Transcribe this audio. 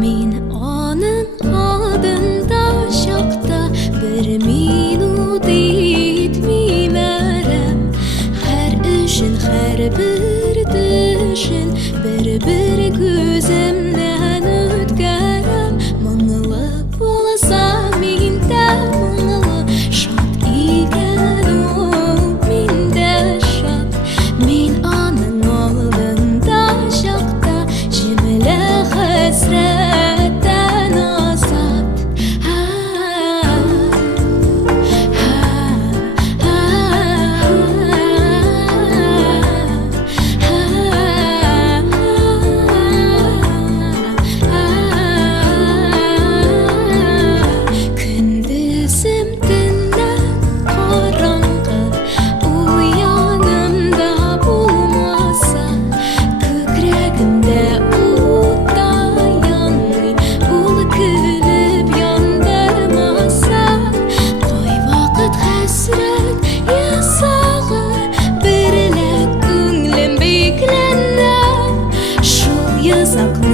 Min onun adında şakta bir minut etmimerem. Her işin, her bir düşün bir gözümden ötkerem. Mıngılı bulsa min de mıngılı şat iken o min de şat. Min onun aldında şakta cimle hasretten azat. Gündüzüm dünden karanlık, uyanımda bulmasa, kükrəgimdə utta yanmay, ul gülüb yandırmasa. Qoy vaqt həsrət yasağı, birlə könlüm beklənər. Şul yazaqlı